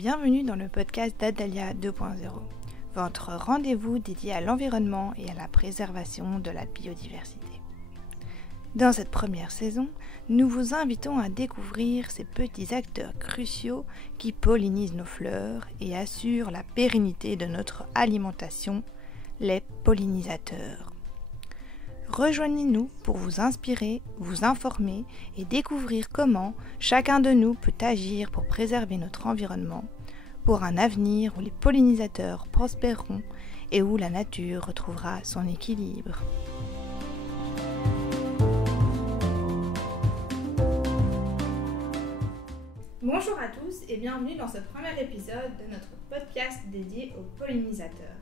Bienvenue dans le podcast d'Adalia 2.0, votre rendez-vous dédié à l'environnement et à la préservation de la biodiversité. Dans cette première saison, nous vous invitons à découvrir ces petits acteurs cruciaux qui pollinisent nos fleurs et assurent la pérennité de notre alimentation, les pollinisateurs. Rejoignez-nous pour vous inspirer, vous informer et découvrir comment chacun de nous peut agir pour préserver notre environnement, pour un avenir où les pollinisateurs prospéreront et où la nature retrouvera son équilibre. Bonjour à tous et bienvenue dans ce premier épisode de notre podcast dédié aux pollinisateurs.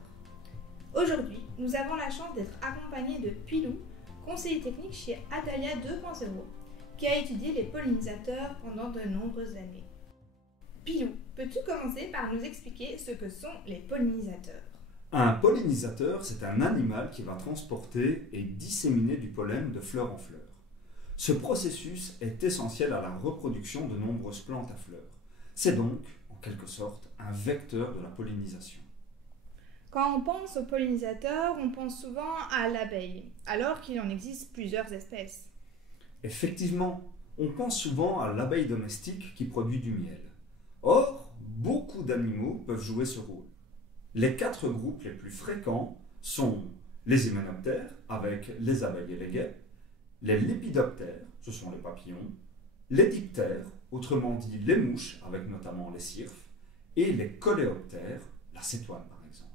Aujourd'hui, nous avons la chance d'être accompagnés de Pilou, conseiller technique chez Adalia 2.0, qui a étudié les pollinisateurs pendant de nombreuses années. Pilou, peux-tu commencer par nous expliquer ce que sont les pollinisateurs ? Un pollinisateur, c'est un animal qui va transporter et disséminer du pollen de fleur en fleur. Ce processus est essentiel à la reproduction de nombreuses plantes à fleurs. C'est donc, en quelque sorte, un vecteur de la pollinisation. Quand on pense aux pollinisateurs, on pense souvent à l'abeille, alors qu'il en existe plusieurs espèces. Effectivement, on pense souvent à l'abeille domestique qui produit du miel. Or, beaucoup d'animaux peuvent jouer ce rôle. Les 4 groupes les plus fréquents sont les hyménoptères, avec les abeilles et les guêpes, les lépidoptères, ce sont les papillons, les diptères, autrement dit les mouches, avec notamment les cirphes, et les coléoptères, la cétoine par exemple.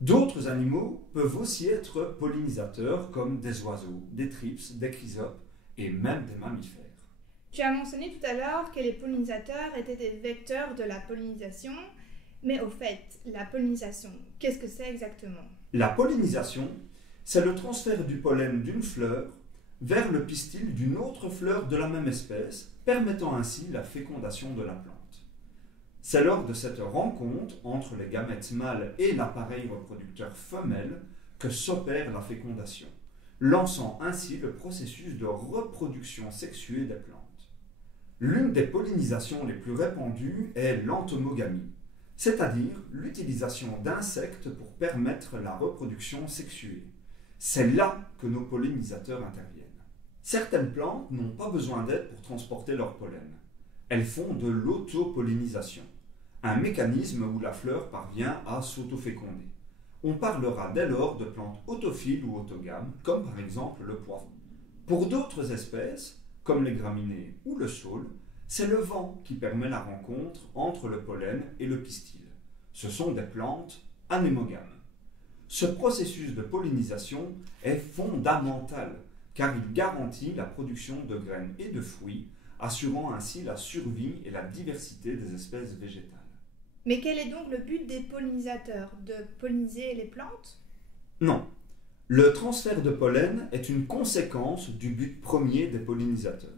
D'autres animaux peuvent aussi être pollinisateurs comme des oiseaux, des thrips, des chrysopes et même des mammifères. Tu as mentionné tout à l'heure que les pollinisateurs étaient des vecteurs de la pollinisation, mais au fait, la pollinisation, qu'est-ce que c'est exactement ? La pollinisation, c'est le transfert du pollen d'une fleur vers le pistil d'une autre fleur de la même espèce, permettant ainsi la fécondation de la plante. C'est lors de cette rencontre entre les gamètes mâles et l'appareil reproducteur femelle que s'opère la fécondation, lançant ainsi le processus de reproduction sexuée des plantes. L'une des pollinisations les plus répandues est l'entomogamie, c'est-à-dire l'utilisation d'insectes pour permettre la reproduction sexuée. C'est là que nos pollinisateurs interviennent. Certaines plantes n'ont pas besoin d'aide pour transporter leur pollen. Elles font de l'autopollinisation, un mécanisme où la fleur parvient à s'autoféconder. On parlera dès lors de plantes autophiles ou autogames, comme par exemple le poivron. Pour d'autres espèces, comme les graminées ou le saule, c'est le vent qui permet la rencontre entre le pollen et le pistil. Ce sont des plantes anémogames. Ce processus de pollinisation est fondamental car il garantit la production de graines et de fruits, assurant ainsi la survie et la diversité des espèces végétales. Mais quel est donc le but des pollinisateurs ? De polliniser les plantes ? Non. Le transfert de pollen est une conséquence du but premier des pollinisateurs.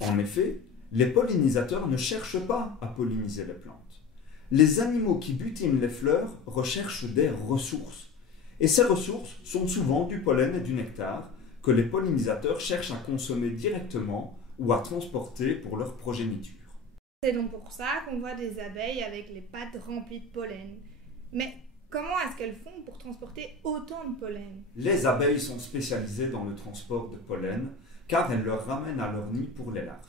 En effet, les pollinisateurs ne cherchent pas à polliniser les plantes. Les animaux qui butinent les fleurs recherchent des ressources. Et ces ressources sont souvent du pollen et du nectar que les pollinisateurs cherchent à consommer directement ou à transporter pour leur progéniture. C'est donc pour ça qu'on voit des abeilles avec les pattes remplies de pollen. Mais comment est-ce qu'elles font pour transporter autant de pollen ? Les abeilles sont spécialisées dans le transport de pollen car elles le ramènent à leur nid pour les larves.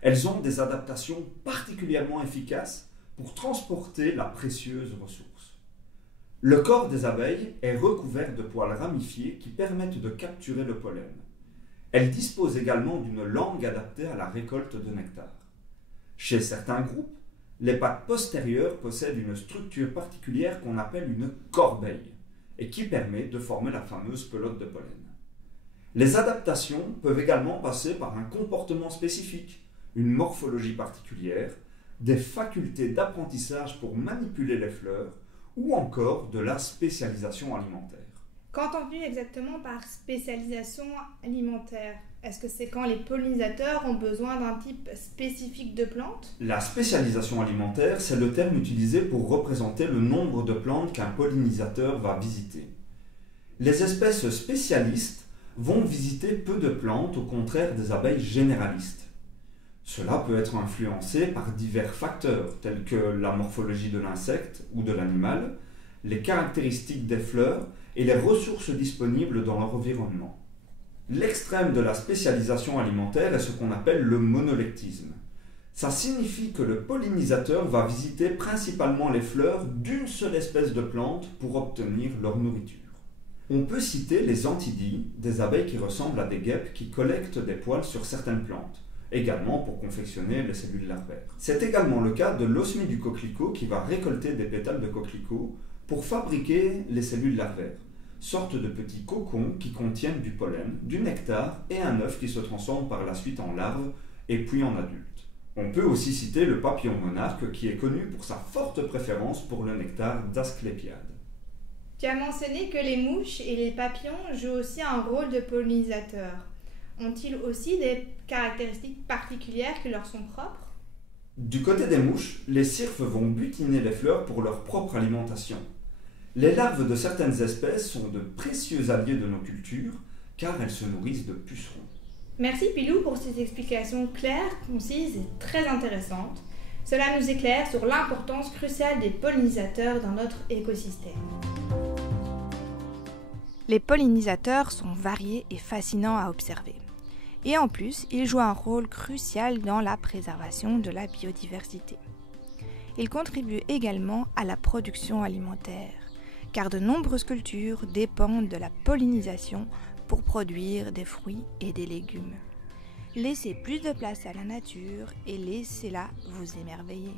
Elles ont des adaptations particulièrement efficaces pour transporter la précieuse ressource. Le corps des abeilles est recouvert de poils ramifiés qui permettent de capturer le pollen. Elles disposent également d'une langue adaptée à la récolte de nectar. Chez certains groupes, les pattes postérieures possèdent une structure particulière qu'on appelle une corbeille et qui permet de former la fameuse pelote de pollen. Les adaptations peuvent également passer par un comportement spécifique, une morphologie particulière, des facultés d'apprentissage pour manipuler les fleurs ou encore de la spécialisation alimentaire. Qu'entends-tu exactement par spécialisation alimentaire ? Est-ce que c'est quand les pollinisateurs ont besoin d'un type spécifique de plantes ? La spécialisation alimentaire, c'est le terme utilisé pour représenter le nombre de plantes qu'un pollinisateur va visiter. Les espèces spécialistes vont visiter peu de plantes, au contraire des abeilles généralistes. Cela peut être influencé par divers facteurs tels que la morphologie de l'insecte ou de l'animal, les caractéristiques des fleurs et les ressources disponibles dans leur environnement. L'extrême de la spécialisation alimentaire est ce qu'on appelle le monolectisme. Ça signifie que le pollinisateur va visiter principalement les fleurs d'une seule espèce de plante pour obtenir leur nourriture. On peut citer les antidies, des abeilles qui ressemblent à des guêpes qui collectent des poils sur certaines plantes, également pour confectionner les cellules larvaires. C'est également le cas de l'osmie du coquelicot qui va récolter des pétales de coquelicot pour fabriquer les cellules larvaires, sorte de petits cocons qui contiennent du pollen, du nectar et un œuf qui se transforme par la suite en larve et puis en adulte. On peut aussi citer le papillon monarque qui est connu pour sa forte préférence pour le nectar d'Asclépiade. Tu as mentionné que les mouches et les papillons jouent aussi un rôle de pollinisateurs. Ont-ils aussi des caractéristiques particulières qui leur sont propres ? Du côté des mouches, les cirphes vont butiner les fleurs pour leur propre alimentation. Les larves de certaines espèces sont de précieux alliés de nos cultures car elles se nourrissent de pucerons. Merci Pilou pour ces explications claires, concises et très intéressantes. Cela nous éclaire sur l'importance cruciale des pollinisateurs dans notre écosystème. Les pollinisateurs sont variés et fascinants à observer. Et en plus, ils jouent un rôle crucial dans la préservation de la biodiversité. Ils contribuent également à la production alimentaire, car de nombreuses cultures dépendent de la pollinisation pour produire des fruits et des légumes. Laissez plus de place à la nature et laissez-la vous émerveiller.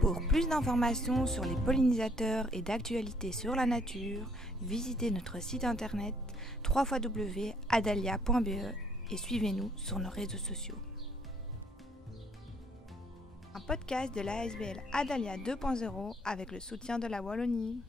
Pour plus d'informations sur les pollinisateurs et d'actualités sur la nature, visitez notre site internet www.adalia.be et suivez-nous sur nos réseaux sociaux. Un podcast de l'ASBL Adalia 2.0 avec le soutien de la Wallonie.